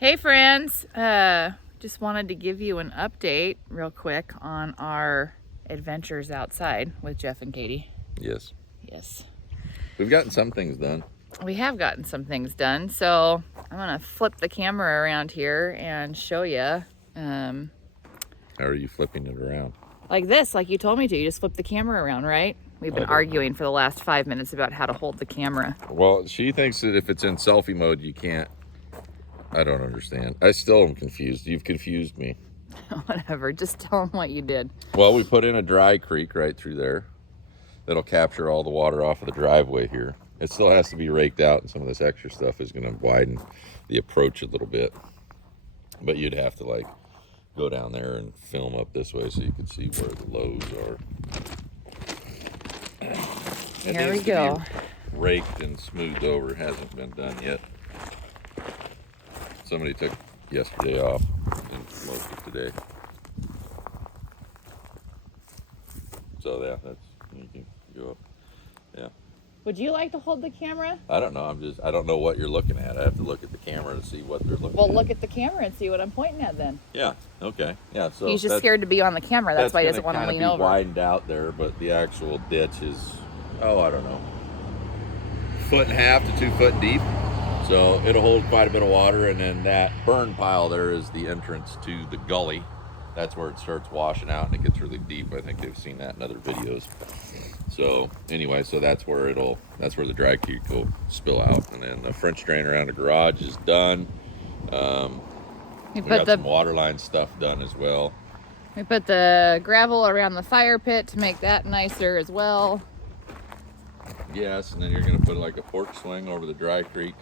Hey friends, just wanted to give you an update real quick on our adventures outside with Jeff and Katie. Yes. Yes, We've gotten some things done. we have gotten some things done, so I'm gonna flip the camera around here and show you How are you flipping it around? like this, like you told me to. You just flip the camera around, right? We've been I don't arguing for the last 5 minutes about how to hold the camera. Well, she thinks that if it's in selfie mode, you can't. I don't understand. I still am confused. You've confused me. Whatever, just tell them what you did. Well, we put in a dry creek right through there that'll capture all the water off of the driveway here. It still has to be raked out, and some of this extra stuff is going to widen the approach a little bit. But you'd have to like go down there and film up this way so you can see where the lows are. It Here we needs to go. be raked and smoothed over. Hasn't been done yet. Somebody took yesterday off and most of today. So yeah, that's, you can go up. Yeah. Would you like to hold the camera? I don't know. I don't know what you're looking at. I have to look at the camera to see what they're looking Well, at. look at the camera and see what I'm pointing at then. Yeah. Okay. Yeah. So He's just scared to be on the camera. That's why he doesn't want to lean over. Widened out there, but the actual ditch is, I don't know, 1.5 to 2 foot deep. So it'll hold quite a bit of water, and then that burn pile there is the entrance to the gully. That's where it starts washing out, and it gets really deep. I think they've seen that in other videos. So anyway, so that's where the dry creek will spill out, and then the French drain around the garage is done. We got some water line stuff done as well. We put the gravel around the fire pit to make that nicer as well. Yes, and then you're gonna put like a porch swing over the dry creek,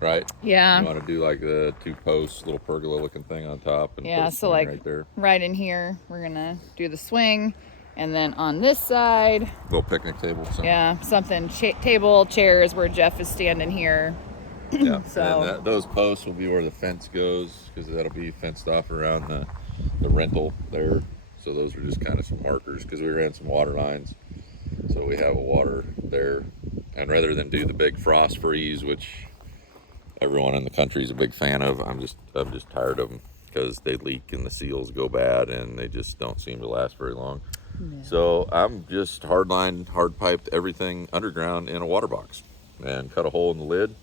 right? Yeah. You want to do like the 2 posts, little pergola looking thing on top, and Yeah, put a so swing like right there. right in here, we're gonna do the swing, and then on this side, Little picnic table. Something. yeah, something table, chairs where Jeff is standing here. Yeah. So And those posts will be where the fence goes, because that'll be fenced off around the rental there. So those are just kind of some markers, because we ran some water lines. So we have a water there, and rather than do the big frost freeze, which everyone in the country is a big fan of, I'm just tired of them, because they leak and the seals go bad and they just don't seem to last very long. Yeah. So I'm just hard piped everything underground in a water box, and cut a hole in the lid,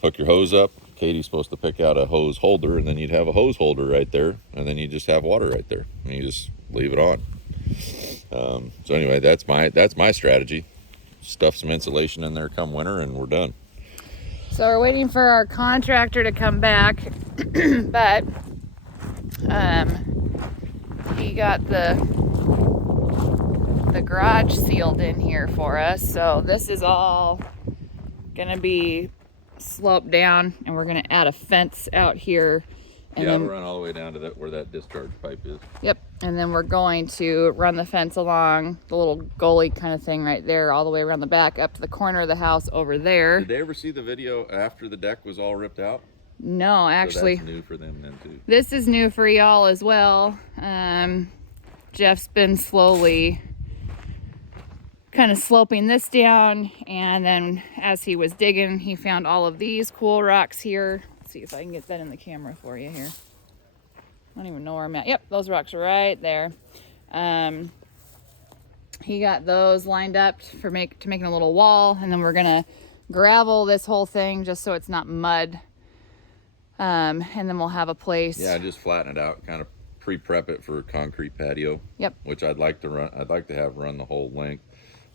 hook your hose up. Katie's supposed to pick out a hose holder, and then you'd have a hose holder right there, and then you just have water right there, and you just leave it on. So anyway, that's my strategy. Stuff some insulation in there come winter, and we're done. So we're waiting for our contractor to come back, but he got the garage sealed in here for us. So this is all gonna be sloped down, and we're gonna add a fence out here. And yeah, we'll run all the way down to where that discharge pipe is. Yep, and then we're going to run the fence along the little gully kind of thing right there, all the way around the back up to the corner of the house over there. Did they ever see the video after the deck was all ripped out? No, actually. So that's new for them then too. This is new for y'all as well. Jeff's been slowly kind of sloping this down, and then as he was digging, he found all of these cool rocks here. See if I can get that in the camera for you here. I don't even know where I'm at. Yep, those rocks are right there. He got those lined up to making a little wall, and then we're gonna gravel this whole thing just so it's not mud. And then we'll have a place. Yeah, just flatten it out, kind of pre-prep it for a concrete patio. Yep. Which I'd like to have run the whole length.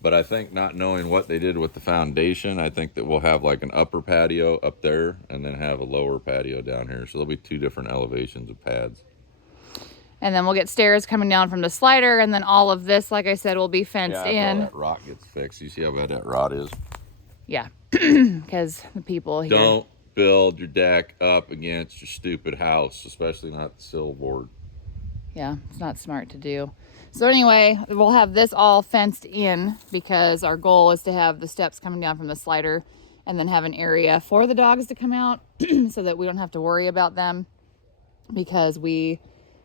But I think, not knowing what they did with the foundation, I think that we'll have like an upper patio up there and then have a lower patio down here. So there'll be 2 different elevations of pads. And then we'll get stairs coming down from the slider, and then all of this, like I said, will be fenced in. Yeah, that rock gets fixed. You see how bad that rot is? Yeah, because the people here. Don't build your deck up against your stupid house, especially not the sill board. Yeah, it's not smart to do. So anyway, we'll have this all fenced in, because our goal is to have the steps coming down from the slider, and then have an area for the dogs to come out so that we don't have to worry about them, because we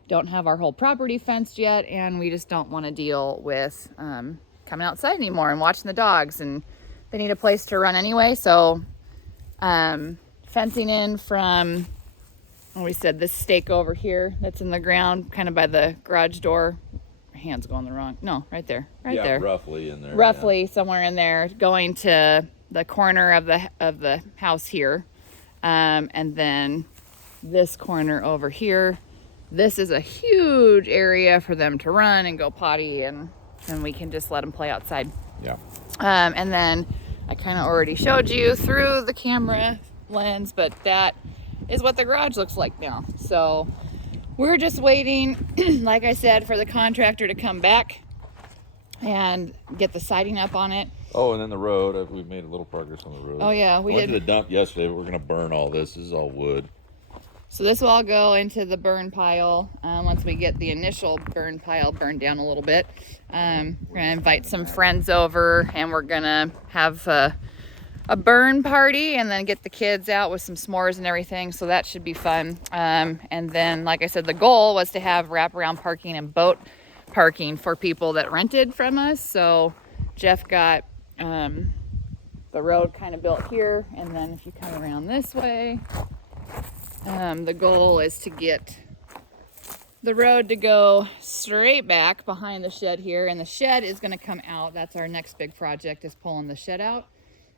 don't have our whole property fenced yet, and we just don't want to deal with coming outside anymore and watching the dogs, and they need a place to run anyway. So fencing in from, we said this stake over here that's in the ground, kind of by the garage door. My hand's going the wrong. No, right there. Right there. Roughly in there. Roughly somewhere in there, going to the corner of the house here, and then this corner over here. This is a huge area for them to run and go potty, and we can just let them play outside. Yeah. And then I kind of already showed you through the camera lens, but that is what the garage looks like now. So we're just waiting, like I said, for the contractor to come back and get the siding up on it. Oh, and then the road. We've made a little progress on the road. Oh yeah, we went to the dump yesterday, but we're gonna burn all this. This is all wood. So this will all go into the burn pile once we get the initial burn pile burned down a little bit. We're gonna invite some friends over, and we're gonna have a burn party, and then get the kids out with some s'mores and everything. So that should be fun. And then, like I said, the goal was to have wraparound parking and boat parking for people that rented from us. So Jeff got the road kind of built here, and then if you come around this way, the goal is to get the road to go straight back behind the shed here, and the shed is going to come out. That's our next big project, is pulling the shed out.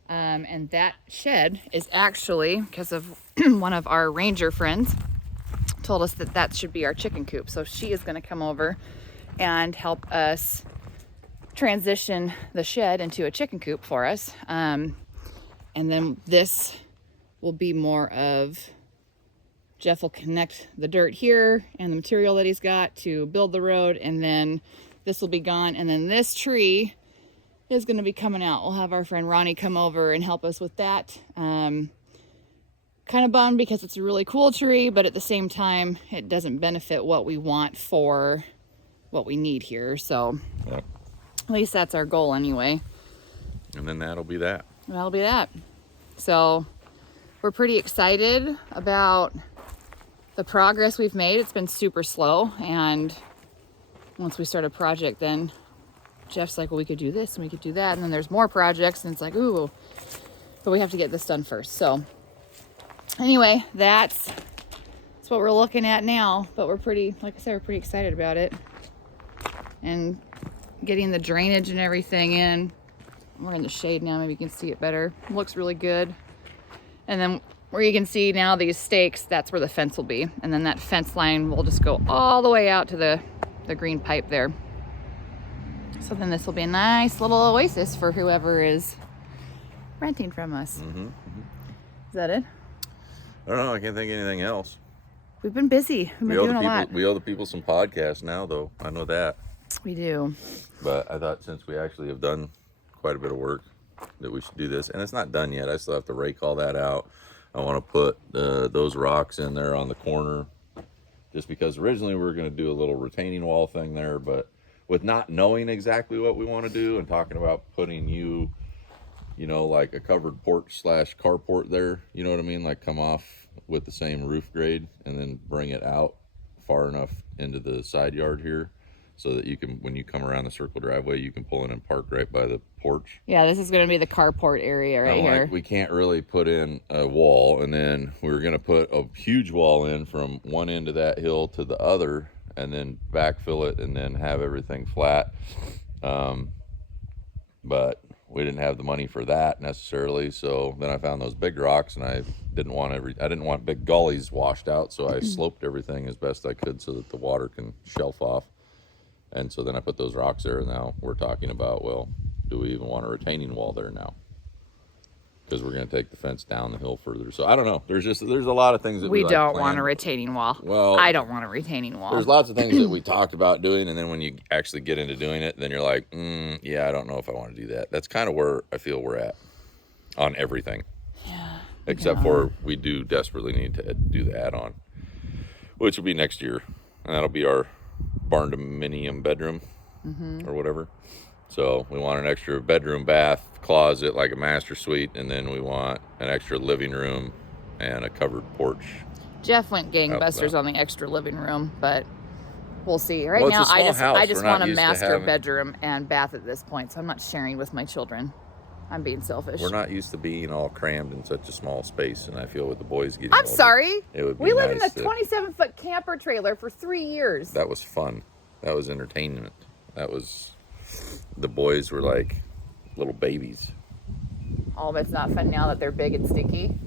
And that shed is actually, because of one of our ranger friends told us that should be our chicken coop. So she is going to come over and help us transition the shed into a chicken coop for us. And then this will be more of, Jeff will connect the dirt here and the material that he's got to build the road, and then this will be gone, and then this tree is going to be coming out. We'll have our friend Ronnie come over and help us with that. Kind of bummed because it's a really cool tree, but at the same time, it doesn't benefit what we want for what we need here. So Yep. At least that's our goal anyway. And then that'll be that. That'll be that. So we're pretty excited about the progress we've made. It's been super slow, and once we start a project, then Jeff's like, well, we could do this and we could do that, and then there's more projects, and it's like, ooh, but we have to get this done first. So anyway, that's what we're looking at now, but we're pretty, like I said, we're pretty excited about it, and getting the drainage and everything in. We're in the shade now, maybe you can see it better. It looks really good. And then where you can see now these stakes, that's where the fence will be. And then that fence line will just go all the way out to the green pipe there. So then this will be a nice little oasis for whoever is renting from us. Mm-hmm. Is that it? I don't know. I can't think of anything else. We've been busy. We've been doing a lot. We owe the people some podcasts now, though. I know that. We do. But I thought since we actually have done quite a bit of work, that we should do this. And it's not done yet. I still have to rake all that out. I want to put those rocks in there on the corner, just because originally we were going to do a little retaining wall thing there, but with not knowing exactly what we want to do and talking about putting you know, like a covered porch / carport there, you know what I mean? Like come off with the same roof grade and then bring it out far enough into the side yard here, so that you can, when you come around the circle driveway, you can pull in and park right by the porch. Yeah, this is going to be the carport area right here. Like, we can't really put in a wall, and then we were going to put a huge wall in from one end of that hill to the other, and then backfill it, and then have everything flat. But we didn't have the money for that necessarily, so then I found those big rocks, and I didn't want big gullies washed out, so I sloped everything as best I could so that the water can shelf off. And so then I put those rocks there, and now we're talking about, well, do we even want a retaining wall there now? Because we're going to take the fence down the hill further. So I don't know. There's a lot of things that we like don't plan. want a retaining wall. Well, I don't want a retaining wall. There's lots of things that we talked about doing, and then when you actually get into doing it, then you're like, yeah, I don't know if I want to do that. That's kind of where I feel we're at on everything. Yeah. Except for we do desperately need to do the add-on, which will be next year, and that'll be our barn-dominium bedroom or whatever. So we want an extra bedroom, bath, closet, like a master suite, and then we want an extra living room and a covered porch. Jeff went gangbusters on the extra living room, but we'll see. Right Well, now, it's a small house. I just We're not want a used to master having- bedroom and bath at this point, so I'm not sharing with my children. I'm being selfish. We're not used to being all crammed in such a small space, and I feel with the boys getting I'm older, sorry. it would be We lived nice in a 27-foot camper trailer for 3 years. That was fun. That was entertainment. That was, the boys were like little babies. Oh, but it's not fun now that they're big and stinky.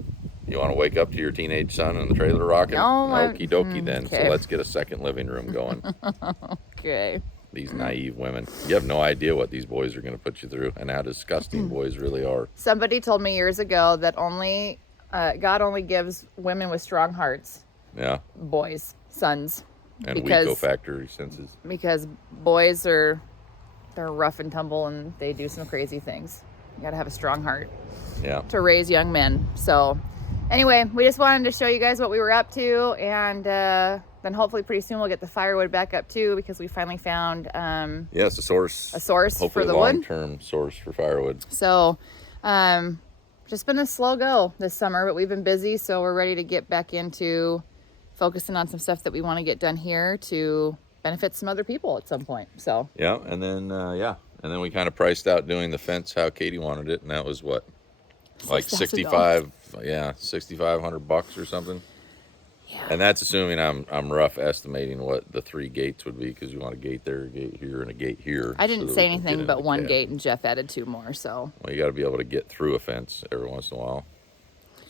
You want to wake up to your teenage son in the trailer rocking? No, Okie dokie then. okay. So let's get a second living room going. Okay. These naive women. You have no idea what these boys are going to put you through and how disgusting boys really are. Somebody told me years ago that God only gives women with strong hearts, Yeah. boys, sons. And Because- weak olfactory senses. Because boys they're rough and tumble and they do some crazy things. You got to have a strong heart Yeah. to raise young men. So anyway, we just wanted to show you guys what we were up to, and then hopefully pretty soon we'll get the firewood back up too, because we finally found Yes, a source. source Hopefully for the wood. long-term source for firewood. So just been a slow go this summer, but we've been busy, so we're ready to get back into focusing on some stuff that we want to get done here to benefit some other people at some point. So Yeah, and then we kind of priced out doing the fence how Katie wanted it, and that was what, like $6,000. $6,500 or something. yeah, And that's assuming I'm rough estimating what the 3 gates would be, because you want a gate there, a gate here, and a gate here. I so didn't that say we can get anything into but the one cab. gate, and Jeff added 2 more. So Well, you got to be able to get through a fence every once in a while.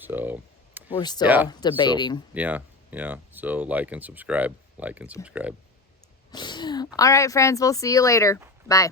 So we're still yeah, debating. So, yeah. So like and subscribe. All right, friends, we'll see you later. Bye.